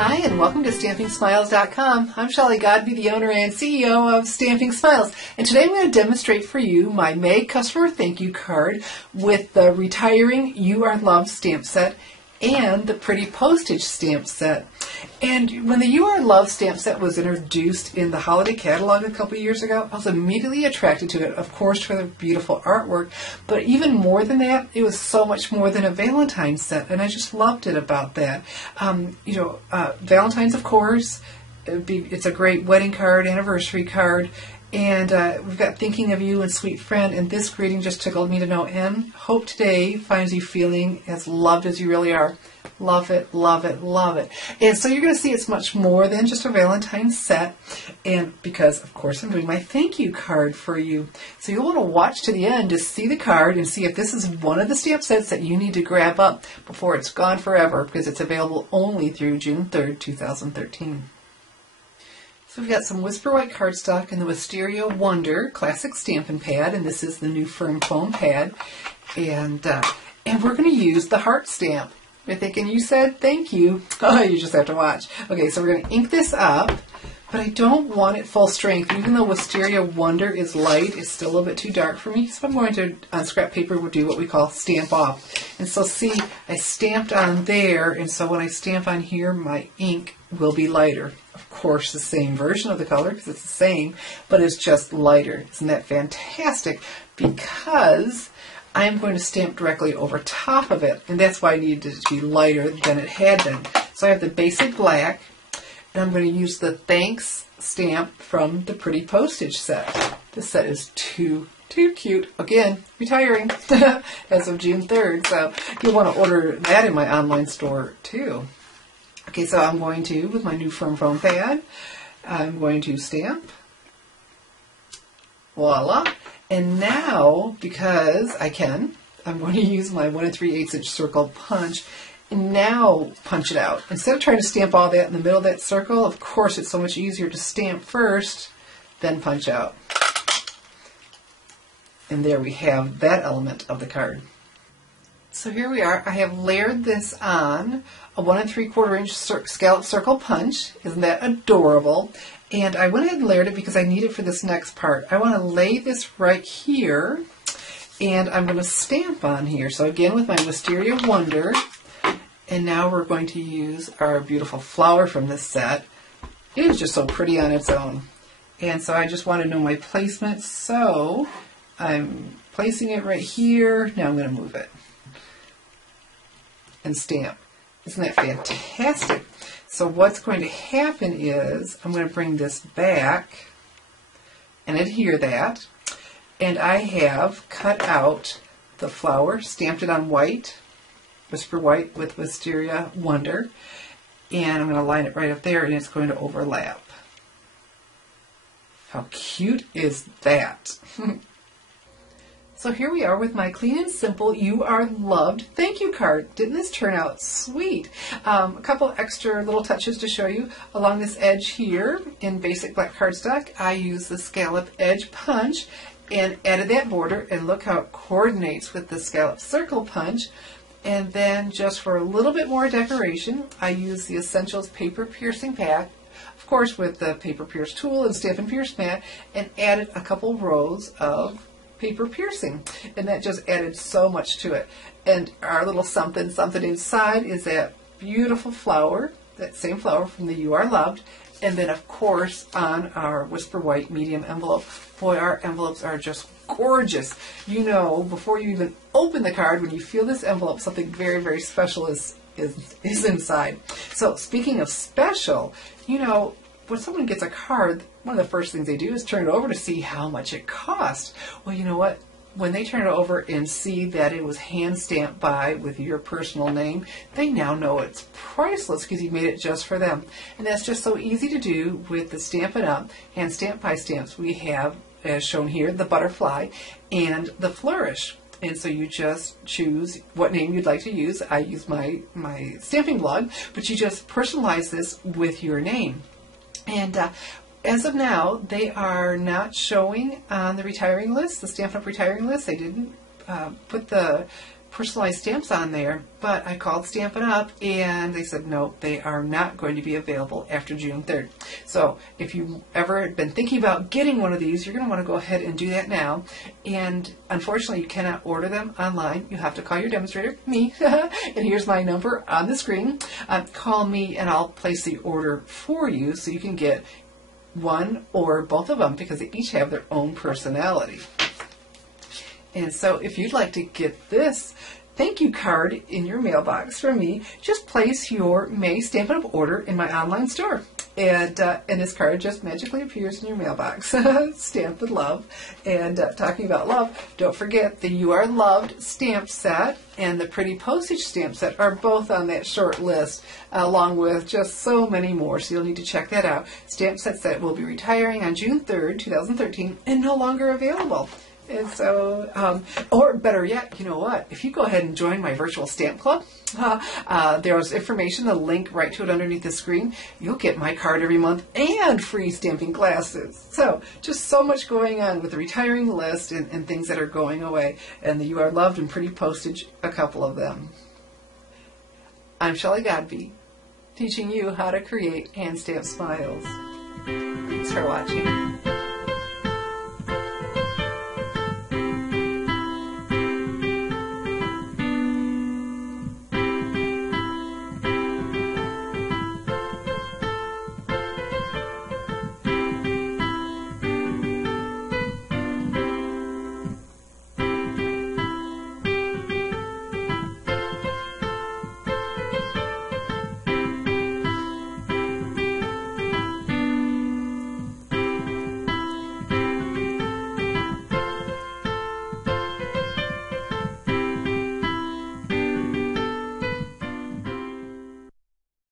Hi, and welcome to StampingSmiles.com. I'm Shelley Godby, the owner and CEO of Stamping Smiles, and today I'm going to demonstrate for you my May customer thank you card with the Retiring You Are Loved stamp set and the Pretty Postage stamp set. And when the You Are Loved stamp set was introduced in the holiday catalog a couple years ago, I was immediately attracted to it, of course, for the beautiful artwork, but even more than that, it was so much more than a Valentine's set, and I just loved it about that. Valentine's, of course, it's a great wedding card, anniversary card, and we've got Thinking of You and Sweet Friend, and this greeting just tickled me to no end. Hope today finds you feeling as loved as you really are. Love it, love it, love it. And so you're going to see it's much more than just a Valentine's set, and because, of course, I'm doing my thank you card for you. So you'll want to watch to the end to see the card and see if this is one of the stamp sets that you need to grab up before it's gone forever, because it's available only through June 3rd, 2013. So we've got some Whisper White cardstock and the Wisteria Wonder Classic Stampin' Pad, and this is the new firm foam pad. And we're going to use the heart stamp. You're thinking, you said thank you. Oh, you just have to watch. Okay, so we're going to ink this up, but I don't want it full strength. Even though Wisteria Wonder is light, it's still a little bit too dark for me. So I'm going to, on scrap paper, we'll do what we call stamp off. And so see, I stamped on there, and so when I stamp on here, my ink will be lighter. Of course, the same version of the color, because it's the same, but it's just lighter. Isn't that fantastic? Because I'm going to stamp directly over top of it, and that's why I needed it to be lighter than it had been. So I have the basic black, and I'm going to use the Thanks stamp from the Pretty Postage set. This set is too cute. Again, retiring as of June 3rd, so you'll want to order that in my online store too. Okay, so I'm going to, with my new firm foam pad, I'm going to stamp. Voila. And now, because I can, I'm going to use my 1 3/8 inch circle punch and now punch it out. Instead of trying to stamp all that in the middle of that circle, of course it's so much easier to stamp first, then punch out. And there we have that element of the card. So here we are. I have layered this on a 1 3/4 inch scallop circle punch. Isn't that adorable? And I went ahead and layered it because I need it for this next part. I want to lay this right here, and I'm going to stamp on here. So again, with my Wisteria Wonder, and now we're going to use our beautiful flower from this set. It is just so pretty on its own. And so I just want to know my placement, so I'm placing it right here. Now I'm going to move it and stamp. Isn't that fantastic? So what's going to happen is I'm going to bring this back and adhere that, and I have cut out the flower, stamped it on white, Whisper White with Wisteria Wonder, and I'm going to line it right up there, and it's going to overlap. How cute is that? So here we are with my clean and simple You Are Loved thank you card. Didn't this turn out sweet? A couple extra little touches to show you. Along this edge here in basic black cardstock, I use the scallop edge punch and added that border, and look how it coordinates with the scallop circle punch. And then just for a little bit more decoration, I use the Essentials paper piercing pack, of course with the paper pierce tool and Stampin' Pierce mat, and added a couple rows of paper piercing, and that just added so much to it. And our little something something inside is that beautiful flower, that same flower from the You Are Loved, and then of course on our Whisper White medium envelope. Boy, our envelopes are just gorgeous. You know, before you even open the card, when you feel this envelope, something very, very special is inside. So speaking of special, you know, when someone gets a card, one of the first things they do is turn it over to see how much it cost. Well, you know what? When they turn it over and see that it was hand stamped by with your personal name, they now know it's priceless because you made it just for them. And that's just so easy to do with the Stampin' Up! Hand Stamped by stamps. We have, as shown here, the butterfly and the flourish. And so you just choose what name you'd like to use. I use my stamping blog, but you just personalize this with your name. And as of now, they are not showing on the retiring list, the Stampin' Up! Retiring list. They didn't put the personalized stamps on there, but I called Stampin' Up and they said no, they are not going to be available after June 3rd. So if you've ever been thinking about getting one of these, you're going to want to go ahead and do that now. And unfortunately, you cannot order them online. You have to call your demonstrator, me, and here's my number on the screen. Call me and I'll place the order for you so you can get one or both of them, because they each have their own personality. And so if you'd like to get this thank you card in your mailbox from me, just place your May Stampin' Up! Order in my online store. And this card just magically appears in your mailbox. Stamped with love. And talking about love, don't forget the You Are Loved stamp set and the Pretty Postage stamp set are both on that short list, along with just so many more. So you'll need to check that out. Stamp sets that will be retiring on June 3rd, 2013, and no longer available. And so, or better yet, you know what? If you go ahead and join my virtual stamp club, there's information, the link right to it underneath the screen. You'll get my card every month and free stamping classes. So just so much going on with the retiring list and things that are going away. And the You Are Loved and Pretty Postage, a couple of them. I'm Shelley Godby, teaching you how to create hand stamp smiles. Thanks for watching.